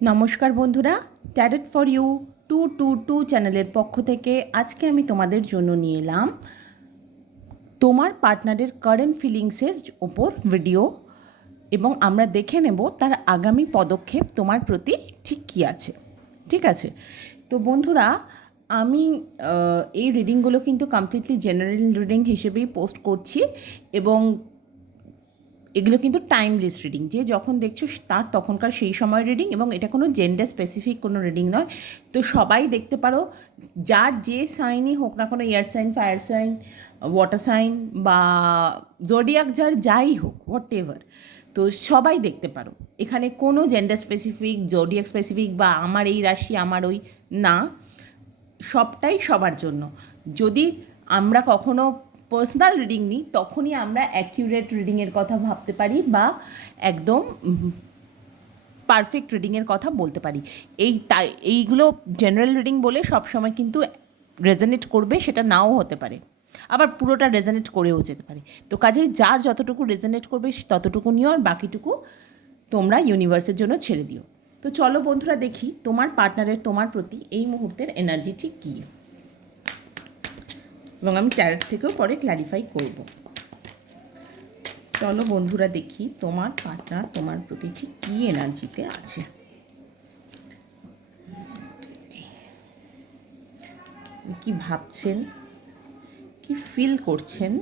নমস্কার বন্ধুরা, tarot for you 222 চ্যানেলের পক্ষ থেকে আজকে আমি তোমাদের জন্য নিয়ে এলাম তোমার পার্টনারের কারেন্ট ফিলিংসের ওপর ভিডিও, এবং আমরা দেখে নেব তার আগামী পদক্ষেপ তোমার প্রতি ঠিক কী আছে। ঠিক আছে, তো বন্ধুরা, আমি এই রিডিংগুলো কিন্তু কমপ্লিটলি জেনারেল রিডিং হিসেবেই পোস্ট করছি, এবং এগুলো কিন্তু টাইমলেস রিডিং, যে যখন দেখছো তার তখনকার সেই সময় রিডিং, এবং এটা কোনো জেন্ডার স্পেসিফিক কোনো রিডিং নয়। তো সবাই দেখতে পারো, যার যে সাইনই হোক না কোনো, air sign, fire sign, water sign বা জোডিয়াক, যার যাই হোক, হোয়াট এভার, তো সবাই দেখতে পারো। এখানে কোনো জেন্ডার স্পেসিফিক, জোডিয়াক স্পেসিফিক বা আমার এই রাশি আমার ওই না, সবটাই সবার জন্য। যদি আমরা কখনো পার্সোনাল রিডিং নিই তখনই আমরা অ্যাকিউরেট রিডিংয়ের কথা ভাবতে পারি বা একদম পারফেক্ট রিডিংয়ের কথা বলতে পারি। এইগুলো জেনারেল রিডিং বলে সবসময় কিন্তু রেজনেট করবে সেটা নাও হতে পারে, আবার পুরোটা রেজনেট করেও যেতে পারে। তো কাজেই যার যতটুকু রেজনেট করবে ততটুকু নিও, আর বাকিটুকু তোমরা ইউনিভার্সের জন্য ছেড়ে দিও। তো চলো বন্ধুরা, দেখি তোমার পার্টনারের তোমার প্রতি এই মুহূর্তের এনার্জি ঠিক কী, এবং আমি ট্যারট থেকেও পরে ক্ল্যারিফাই করব। চলো বন্ধুরা, দেখি তোমার পার্টনার তোমার প্রতি ঠিক কী এনার্জিতে আছে। কি ভাবছেন, কি ফিল করছেন,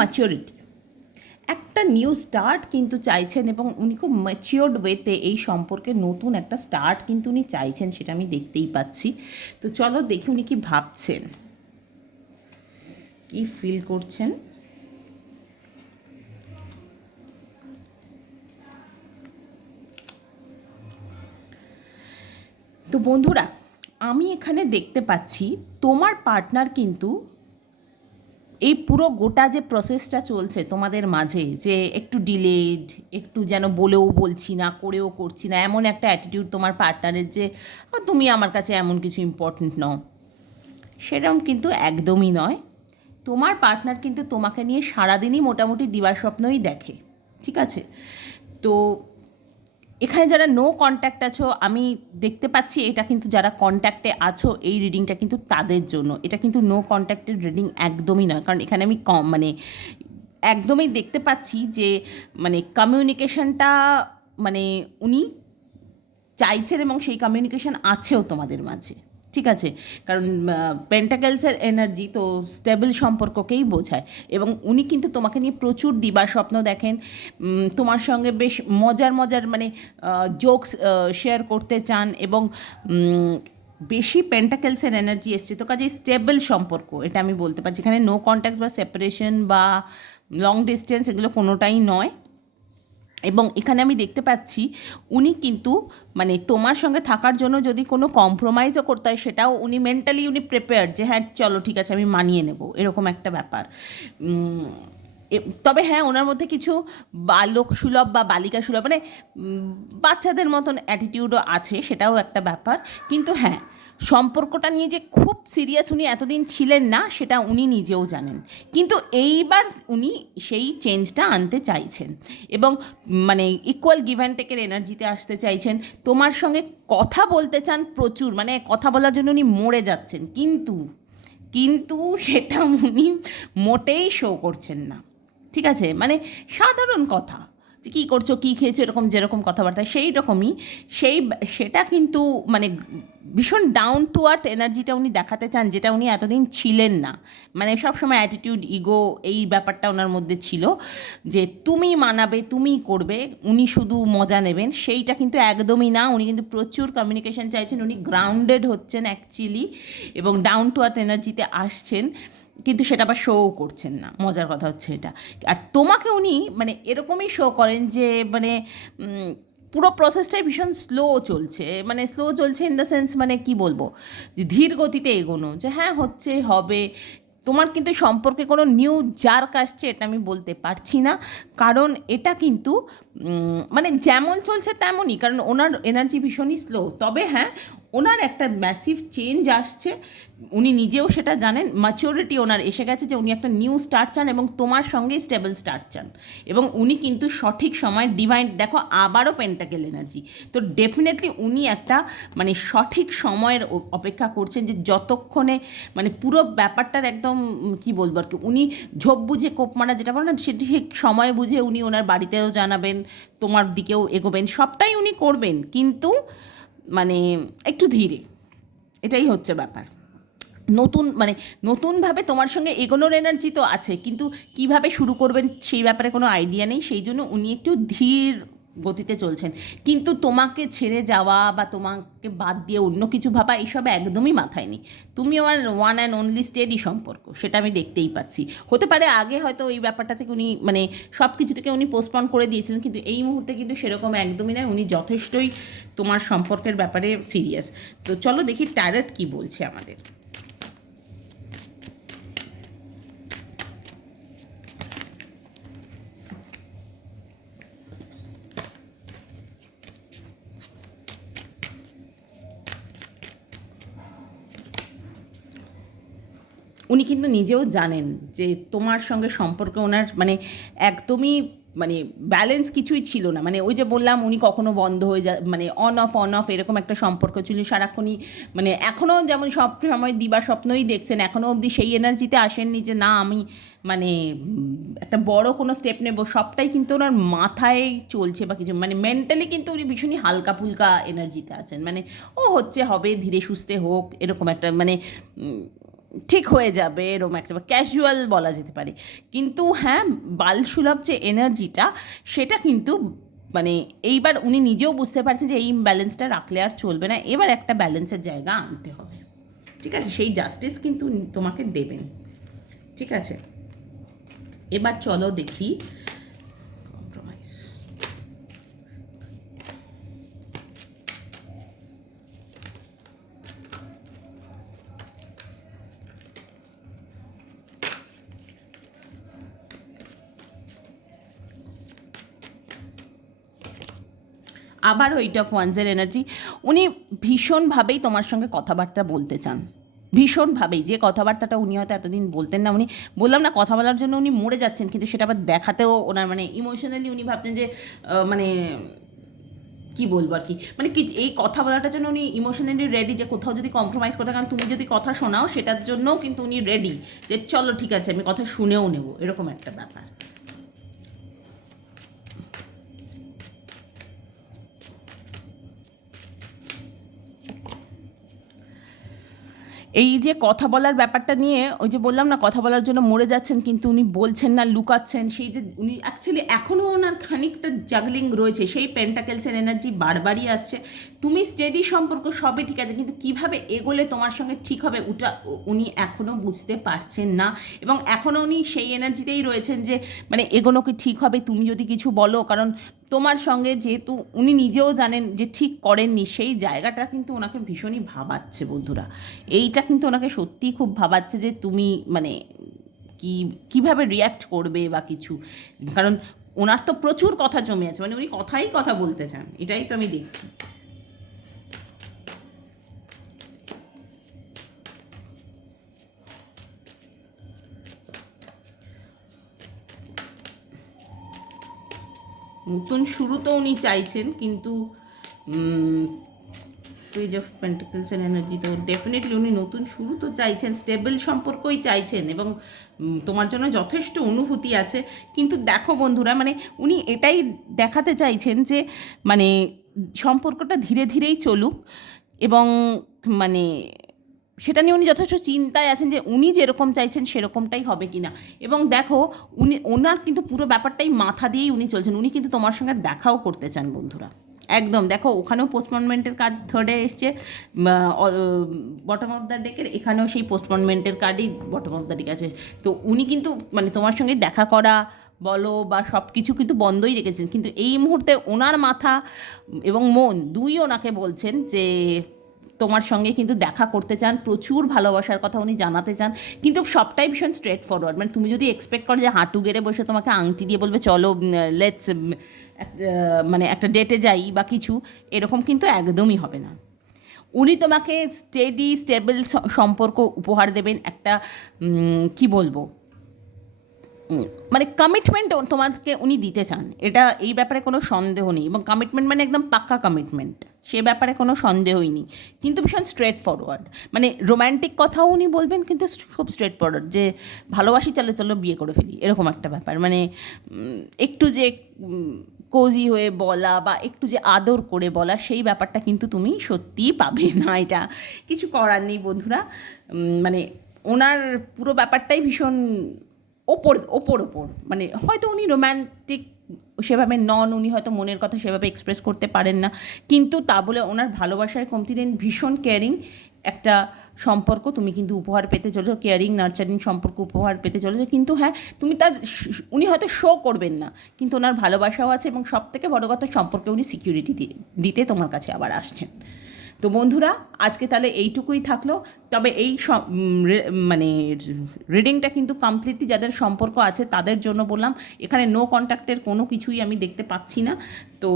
ম্যাচিওরিটি, একটা নিউ স্টার্ট কিন্তু চাইছেন, এবং উনি খুব ম্যাচিওর্ড ওয়েতে এই সম্পর্কে নতুন একটা স্টার্ট কিন্তু উনি চাইছেন, সেটা আমি দেখতেই পাচ্ছি। তো চলো দেখি উনি কি ভাবছেন, কি ফিল করছেন। তো বন্ধুরা, আমি এখানে দেখতে পাচ্ছি তোমার পার্টনার কিন্তু এই পুরো গোটা যে প্রসেসটা চলছে তোমাদের মাঝে, যে একটু ডিলেড, একটু যেন বলেও বলছি না, করেও করছি না, এমন একটা অ্যাটিটিউড তোমার পার্টনারের, যে তুমি আমার কাছে এমন কিছু ইম্পর্ট্যান্ট নও, সেরকম কিন্তু একদমই নয়। তোমার পার্টনার কিন্তু তোমাকে নিয়ে সারাদিনই মোটামুটি দিবাস্বপ্নই দেখে। ঠিক আছে, তো এখানে যারা নো কন্ট্যাক্ট আছো, আমি দেখতে পাচ্ছি এটা কিন্তু যারা কন্ট্যাক্টে আছো এই রিডিংটা কিন্তু তাদের জন্য। এটা কিন্তু নো কন্ট্যাক্টের রিডিং একদমই নয়, কারণ এখানে আমি মানে একদমই দেখতে পাচ্ছি যে মানে কমিউনিকেশনটা মানে উনি চাইছেন, এবং সেই কমিউনিকেশন আছেও তোমাদের মাঝে। ঠিক আছে, কারণ পেন্টাকেলসের এনার্জি তো স্টেবল সম্পর্ককেই বোঝায়, এবং উনি কিন্তু তোমাকে নিয়ে প্রচুর দিবা স্বপ্ন দেখেন, তোমার সঙ্গে বেশ মজার মজার মানে জোকস শেয়ার করতে চান, এবং বেশি পেন্টাকেলসের এনার্জি এসছে, তো কাজে স্টেবল সম্পর্ক এটা আমি বলতে পারছি। এখানে নো কন্ট্যাক্ট বা সেপারেশন বা লং ডিস্টেন্স এগুলো কোনোটাই নয়। এবং এখানে আমি দেখতে পাচ্ছি উনি কিন্তু মানে তোমার সঙ্গে থাকার জন্য যদি কোনো কম্প্রোমাইজও করতে হয়, সেটাও উনি মেন্টালি উনি প্রিপেয়ার্ড, যে হ্যাঁ চলো ঠিক আছে আমি মানিয়ে নেব, এরকম একটা ব্যাপার। তবে হ্যাঁ, ওনার মধ্যে কিছু বালক সুলভ বা বালিকা সুলভ মানে বাচ্চাদের মতন অ্যাটিটিউডও আছে, সেটাও একটা ব্যাপার। কিন্তু হ্যাঁ, সম্পর্কটা নিয়ে যে খুব সিরিয়াস উনি এতদিন ছিলেন না, সেটা উনি নিজেও জানেন। কিন্তু এইবার উনি সেই চেঞ্জটা আনতে চাইছেন, এবং মানে ইকুয়াল গিভ অ্যান্ড টেকের এনার্জিতে আসতে চাইছেন। তোমার সঙ্গে কথা বলতে চান প্রচুর, মানে কথা বলার জন্য উনি মরে যাচ্ছেন, কিন্তু কিন্তু সেটা উনি মোটেই শো করছেন না। ঠিক আছে, মানে সাধারণ কথা, যে কী করছো, কী খেয়েছো, এরকম যেরকম কথাবার্তা সেই রকমই, সেটা কিন্তু মানে ভীষণ ডাউন টু আর্থ এনার্জিটা উনি দেখাতে চান, যেটা উনি এতদিন ছিলেন না। মানে সবসময় অ্যাটিটিউড, ইগো, এই ব্যাপারটা ওনার মধ্যে ছিল, যে তুমি মানাবে, তুমি করবে, উনি শুধু মজা নেবেন, সেইটা কিন্তু একদমই না। উনি কিন্তু প্রচুর কমিউনিকেশন চাইছেন, উনি গ্রাউন্ডেড হচ্ছেন অ্যাকচুয়ালি, এবং ডাউন টু আর্থ এনার্জিতে আসছেন, কিন্তু সেটা আবার শোও করছেন না। মজার কথা হচ্ছে এটা। আর তোমাকে উনি মানে এরকমই শো করেন যে মানে পুরো প্রসেসটাই ভীষণ স্লো চলছে, মানে স্লো চলছে ইন দ্য সেন্স, মানে কি বলবো, যে ধীর গতিতে এগোনো, যে হ্যাঁ হচ্ছে হবে। তোমার কিন্তু সম্পর্কে কোনো নিউ জার্ক আসছে এটা আমি বলতে পারছি না, কারণ এটা কিন্তু মানে যেমন চলছে তেমনই, কারণ ওনার এনার্জি ভীষণই স্লো। তবে হ্যাঁ, ওনার একটা ম্যাসিভ চেঞ্জ আসছে, উনি নিজেও সেটা জানেন, ম্যাচুরিটি ওনার এসে গেছে যে উনি একটা নিউ স্টার্ট চান এবং তোমার সঙ্গেই স্টেবল স্টার্ট চান। এবং উনি কিন্তু সঠিক সময় ডিভাইন, দেখো আবারও পেন্টাকেল এনার্জি, তো ডেফিনেটলি উনি একটা মানে সঠিক সময়ের অপেক্ষা করছেন, যে যতক্ষণে মানে পুরো ব্যাপারটার একদম কি বলবো আর কি, উনি ঝোপ বুঝে কোপ মারা যেটা বলে না, সেটি ঠিক সময় বুঝে উনি ওনার বাড়িতেও জানাবেন, তোমার দিকেও এগোবেন, সবটাই উনি করবেন, কিন্তু মানে একটু ধীরে, এটাই হচ্ছে ব্যাপার। নতুন মানে নতুনভাবে তোমার সঙ্গে এগোনোর এনার্জি তো আছে, কিন্তু কিভাবে শুরু করবেন সেই ব্যাপারে কোনো আইডিয়া নেই, সেই জন্য উনি একটু ধীর গতিতে চলছেন। কিন্তু তোমাকে ছেড়ে যাওয়া বা তোমাকে বাদ দিয়ে অন্য কিছু ভাবা এইসব একদমই মাথায় নেই। তুমি আমার ওয়ান অ্যান্ড অনলি স্টেডি সম্পর্ক, সেটা আমি দেখতেই পাচ্ছি। হতে পারে আগে হয়তো ওই ব্যাপারটা থেকে উনি মানে সব কিছু থেকে উনি পোস্টপন করে দিয়েছিলেন, কিন্তু এই মুহূর্তে কিন্তু সেরকম একদমই নয়, উনি যথেষ্টই তোমার সম্পর্কের ব্যাপারে সিরিয়াস। তো চলো দেখি ট্যারট কী বলছে আমাদের। উনি কিন্তু নিজেও জানেন যে তোমার সঙ্গে সম্পর্ক ওনার মানে একদমই মানে ব্যালেন্স কিছুই ছিল না। মানে ওই যে বললাম, উনি কখনো বন্ধ হয়ে মানে অন অফ এরকম একটা সম্পর্ক ছিল সারাক্ষণই, মানে এখনও যেমন সব সময় দিবা স্বপ্নই দেখছেন, এখনও অবধি সেই এনার্জিতে আসেননি যে না আমি মানে একটা বড় কোনো স্টেপ নেব, সবটাই কিন্তু ওনার মাথায় চলছে বা কিছু, মানে মেন্টালি কিন্তু উনি ভীষণই হালকা ফুলকা এনার্জিতে আছেন, মানে ও হচ্ছে হবে ধীরে সুস্থে হোক এরকম একটা মানে ঠিক হয়ে যাবে এরকম একটা ক্যাজুয়াল বলা যেতে পারে। কিন্তু হ্যাঁ, বালসুলভ যে এনার্জিটা সেটা কিন্তু মানে এইবার উনি নিজেও বুঝতে পারছেন যে এই ব্যালেন্সটা রাখলে আর চলবে না, এবার একটা ব্যালেন্সের জায়গা আনতে হবে। ঠিক আছে, সেই জাস্টিস কিন্তু তোমাকে দেবেন। ঠিক আছে, এবার চলো দেখি কম্প্রোমাইজ। আবারও এইট অফ ওয়ান্সের এনার্জি। উনি ভীষণভাবেই তোমার সঙ্গে কথাবার্তা বলতে চান, ভীষণভাবেই। যে কথাবার্তাটা উনি হয়তো এতদিন বলতেন না, উনি বললাম না কথা বলার জন্য উনি মরে যাচ্ছেন, কিন্তু সেটা আবার দেখাতেও ওনার মানে ইমোশনালি উনি ভাবছেন যে মানে কী বলবো আর কি, মানে কি এই কথা বলাটার জন্য উনি ইমোশনালি রেডি, যে কোথাও যদি কম্প্রোমাইজ করতে, কারণ তুমি যদি কথা শোনাও সেটার জন্যও কিন্তু উনি রেডি, যে চলো ঠিক আছে আমি কথা শুনেও নেব, এরকম একটা ব্যাপার। এই যে কথা বলার ব্যাপারটা নিয়ে, ওই যে বললাম না কথা বলার জন্য মরে যাচ্ছেন, কিন্তু উনি বলছেন না, লুকাচ্ছেন, সেই যে উনি অ্যাকচুয়ালি এখনও ওনার খানিকটা জাগলিং রয়েছে, সেই পেন্টাকেলসের এনার্জি বারবারই আসছে। তুমি স্টেডি সম্পর্ক সবই ঠিক আছে, কিন্তু কিভাবে এগোলে তোমার সঙ্গে ঠিক হবে ওটা উনি এখনও বুঝতে পারছেন না, এবং এখনও উনি সেই এনার্জিতেই রয়েছেন যে মানে এগোনো কি ঠিক হবে তুমি যদি কিছু বলো, কারণ তোমার সঙ্গে যেহেতু উনি নিজেও জানেন যে ঠিক করেননি, সেই জায়গাটা কিন্তু ওনাকে ভীষণই ভাবাচ্ছে বন্ধুরা। এইটা কিন্তু ওনাকে সত্যিই খুব ভাবাচ্ছে যে তুমি মানে কীভাবে রিয়্যাক্ট করবে বা কিছু, কারণ ওনার তো প্রচুর কথা জমে আছে, মানে উনি কথাই কথা বলতে চান, এটাই তো আমি দেখছি। নতুন শুরু তো উনি চাইছেন, কিন্তু পেজ অফ পেন্টিকলসের এনার্জি তো ডেফিনেটলি উনি নতুন শুরু তো চাইছেন, স্টেবল সম্পর্কই চাইছেন, এবং তোমার জন্য যথেষ্ট অনুভূতি আছে। কিন্তু দেখো বন্ধুরা, মানে উনি এটাই দেখাতে চাইছেন যে মানে সম্পর্কটা ধীরে ধীরেই চলুক, এবং মানে সেটা নিয়ে উনি যথেষ্ট চিন্তায় আছেন যে উনি যেরকম চাইছেন সেরকমটাই হবে কি না। এবং দেখো ওনার কিন্তু পুরো ব্যাপারটাই মাথা দিয়েই উনি চলছেন, উনি কিন্তু তোমার সঙ্গে দেখাও করতে চান বন্ধুরা, একদম। দেখো ওখানেও পোস্টপনমেন্টের কার্ড থার্ডে এসছে বটম অফ দ্য ডেকের, এখানেও সেই পোস্টপনমেন্টের কার্ডই বটম অফ দ্য ডেক আছে। তো উনি কিন্তু মানে তোমার সঙ্গে দেখা করা বলো বা সব কিছু কিন্তু বন্ধই রেখেছিলেন, কিন্তু এই মুহূর্তে ওনার মাথা এবং মন দুই ওনাকে বলছেন যে তোমার সঙ্গে কিন্তু দেখা করতে চান, প্রচুর ভালোবাসার কথা উনি জানাতে চান, কিন্তু সবটাই ভীষণ স্ট্রেট ফরওয়ার্ড। মানে তুমি যদি এক্সপেক্ট করো যে হাঁটু গেড়ে বসে তোমাকে আংটি দিয়ে বলবে চলো লেটস মানে একটা ডেটে যাই বা কিছু, এরকম কিন্তু একদমই হবে না। উনি তোমাকে স্টেডি স্টেবল সম্পর্ক উপহার দেবেন, একটা কি বলবো, মানে কমিটমেন্ট তোমাকে উনি দিতে চান, এটা এই ব্যাপারে কোনো সন্দেহ নেই। এবং কমিটমেন্ট মানে একদম পাক্কা কমিটমেন্ট, সে ব্যাপারে কোনো সন্দেহই নেই। কিন্তু ভীষণ স্ট্রেট ফরওয়ার্ড, মানে রোম্যান্টিক কথাও উনি বলবেন কিন্তু খুব স্ট্রেট ফরওয়ার্ড, যে ভালোবাসি, চলো চলো বিয়ে করে ফেলি, এরকম একটা ব্যাপার। মানে একটু যে কোজি হয়ে বলা বা একটু যে আদর করে বলা, সেই ব্যাপারটা কিন্তু তুমি সত্যিই পাবে না। এটা কিছু করার নেই বন্ধুরা। মানে ওনার পুরো ব্যাপারটাই ভীষণ ওপর ওপর ওপর, মানে হয়তো উনি রোম্যান্টিক সেভাবে নন, উনি হয়তো মনের কথা সেভাবে এক্সপ্রেস করতে পারেন না, কিন্তু তা বলে ওনার ভালোবাসার কমতি নেই। ভীষণ কেয়ারিং একটা সম্পর্ক তুমি কিন্তু উপহার পেতে চলেছো, কেয়ারিং নার্চারিং সম্পর্ক উপহার পেতে চলেছো। কিন্তু হ্যাঁ, তুমি তার উনি হয়তো শো করবেন না, কিন্তু ওনার ভালোবাসাও আছে, এবং সবথেকে বড় কথা সম্পর্কে উনি সিকিউরিটি দিতে তোমার কাছে আবার আসছেন। তো বন্ধুরা, আজকে তাহলে এইটুকুই থাকলো। তবে এই মানে রিডিংটা কিন্তু কমপ্লিটলি যাদের সম্পর্ক আছে তাদের জন্য বললাম। এখানে নো কন্ট্যাক্টের কোনো কিছুই আমি দেখতে পাচ্ছি না। তো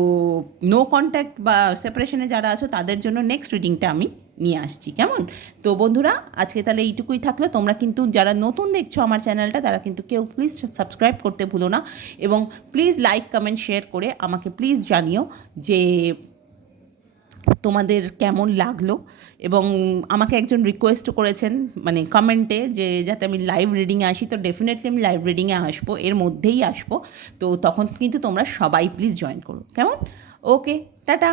নো কন্ট্যাক্ট বা সেপারেশনে যারা আছো তাদের জন্য নেক্সট রিডিংটা আমি নিয়ে আসছি, কেমন? তো বন্ধুরা, আজকে তাহলে এইটুকুই থাকলো। তোমরা কিন্তু যারা নতুন দেখছো আমার চ্যানেলটা, তারা কিন্তু কেউ প্লিজ সাবস্ক্রাইব করতে ভুলো না, এবং প্লিজ লাইক কমেন্ট শেয়ার করে আমাকে প্লিজ জানিও যে তোমাদের কেমন লাগলো। এবং আমাকে একজন রিকোয়েস্ট করেছেন মানে কমেন্টে, যে যাতে আমি লাইভ রিডিংয়ে আসি। তো ডেফিনেটলি আমি লাইভ রিডিংয়ে আসবো, এর মধ্যেই আসবো। তো তখন কিন্তু তোমরা সবাই প্লিজ জয়েন করো, কেমন? ওকে, টাটা।